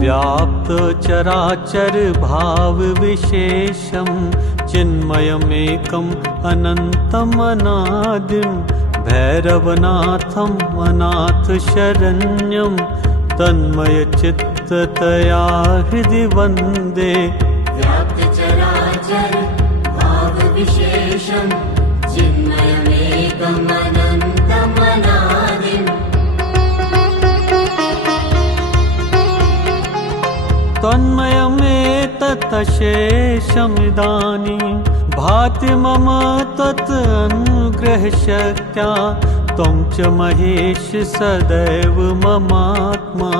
व्याप्त चराचर भाव विशेषं चिन्मयमेकम् अनन्तम् अनादिं भैरवनाथम् अनाथ शरण्यं तन्मय चित्ततया हृदि वन्दे। व्याप्त चराचर भाव विशेषं चिन्मयमेकम् अनन्तम् अनादिं तन्मयमेतदशेषमिदानीं भाति मम त्वत् अनुग्रहशक्त्या त्वं च महेश सदैव ममात्मा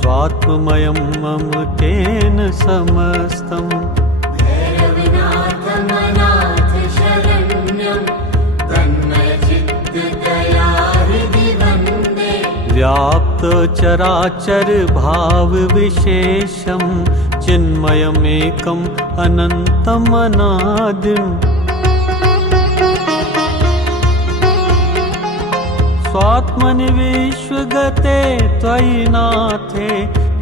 स्वात्ममयं मम तेन समस्तम्। भैरवनाथम् अनाथ शरण्यं तन्मयचित्ततया हृदि वन्दे। व्याप्त चराचर भाव विशेषं चिन्मयमेकम् अनन्तम् अनादिम् स्वात्मनि विश्वगते त्वयि नाथे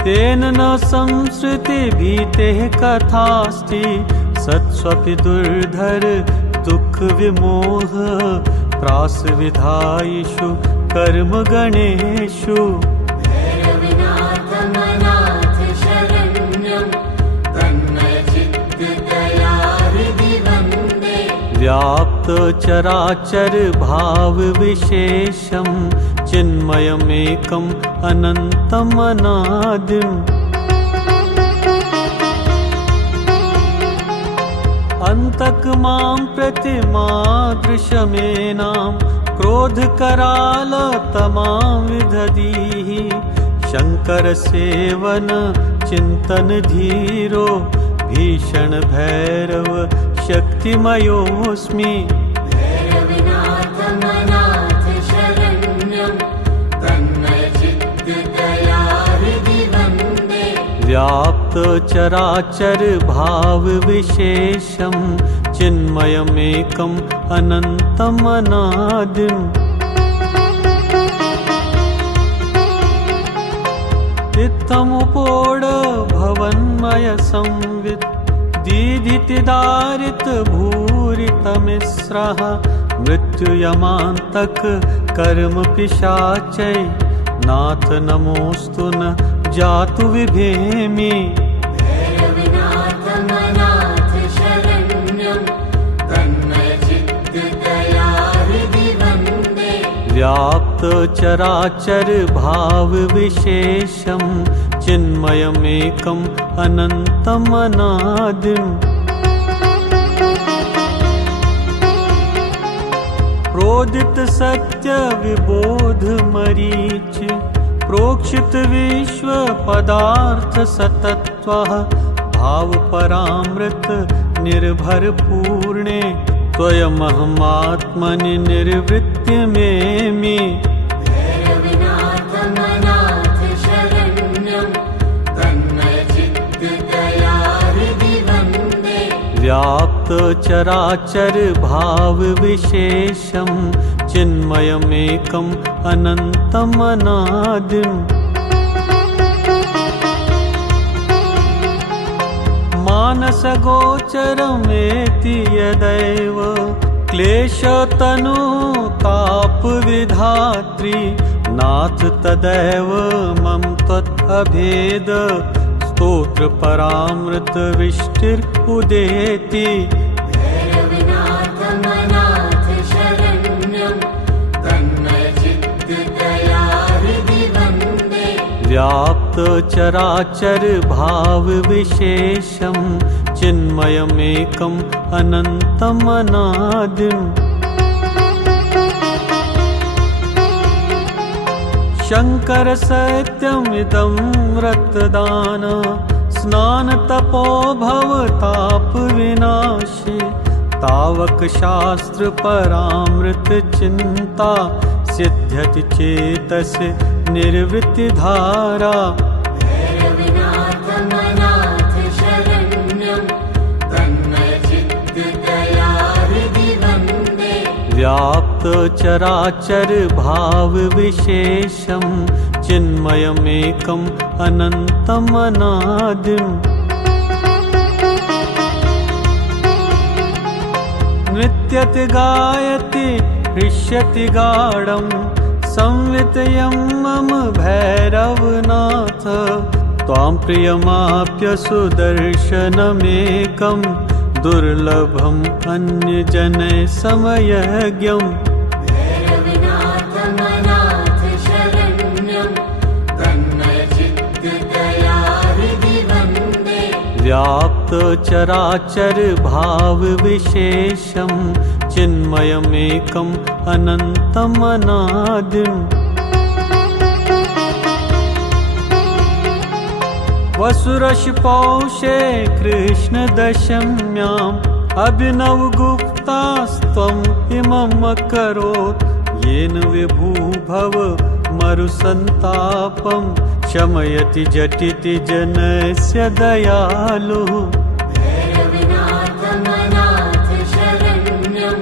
तेन न संसृतिभीतेः कथास्ति सत्स्वपि दुर्धर दुःख विमोह प्रासविधायिषु कर्मगणेषु। भैरवनाथम् अनाथ शरण्यं तन्मयचित्ततया हृदि वन्दे। व्याप्त चराचर भाव विशेषं चिन्मयमेकम् अनन्तम् अनादिम् अन्तक मां प्रतिमादृशमेनां क्रोधकरालतमां विदधीः शङ्कर सेवन चिन्तन धीरो भीषण भैरव शक्तिमयोऽस्मि। भैरवनाथम् अनाथ शरण्यं तन्मयचित्ततया हृदि वन्दे। व्याप्त चराचर भाव विशेषं चिन्मयमेकम् अनन्तम् अनादिम् इत्थमुपोढ भवन्मय संवित् दीधितिदारित भूरितमिस्रः मृत्युयमान्तक कर्म पिशाचै नाथ नमोऽस्तु न जातु विभेमि। भैरवनाथम् अनाथ शरण्यं तन्मयचित्ततया हृदि वन्दे। व्याप्त चराचर भाव विशेषं चिन्मयमेकम् अनन्तम् अनादिम् प्रोदित सत्य विबोध मरीच प्रोक्षित विश्व पदार्थ सतत्वः भाव परामृत निर्भर पूर्णे त्वयमहमात्मनि निर्वृत्य मेमि। भैरवनाथम् अनाथ शरण्यं तन्मयचित्ततया हृदि वन्दे। व्याप्त चराचर भाव विशेषं चिन्मयमेकम् अनन्तम् अनादिम् मानसगोचरमेति यदैव क्लेशतनुतापविधात्री नाथ तदैव मम त्वदभेद स्तोत्र परामृत विष्टिर्उदेति। भैरवनाथम् अनाथ शरण्यं तन्मयचित्ततया हृदि वन्दे। व्याप्त चराचर भाव विशेषं चिन्मयमेकम् अनन्तम् अनादिम् शङ्कर सत्यमिदं रक्तदान स्नान तपो भवताप विनाशे तावक शास्त्र परामृत चिंता सिद्ध्यति चेतस्य निर्वृत्ति धारा। भैरवनाथम् अनाथ शरण्यं तन्मयचित्ततया हृदि वन्दे। व्याप्त चराचर भाव विशेषं चिन्मयमेकम् अनन्तम् अनादिम् नृत्यति गायति हृष्यति गाढं संवितयं मम भैरवनाथ त्वां प्रियमाप्यसु दर्शनमेकं दुर्लभम् अन्यजनैः समयज्ञम् भैरवनाथमनाथ शरण्यं तन्मयचित्ततया हृदि वन्दे व्याप्त चराचर भाव विशेषं चिन्मयमेकम् अनन्तम् अनादिम् वसुरशपौषे कृष्णदशम्याम् अभिनवगुप्तास्त्वम् इमम् अकरोत् येन विभुभव मरुसन्तापम् शमयति झटिति जनस्य दयालुः भैरवनाथमनाथ शरण्यं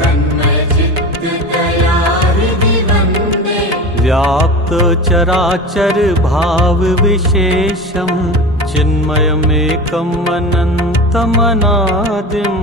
तन्मयचित्ततया हृदि वन्दे व्याप्त चराचर भाव विशेषं चिन्मयमेकम् अनन्तम् अनादिम्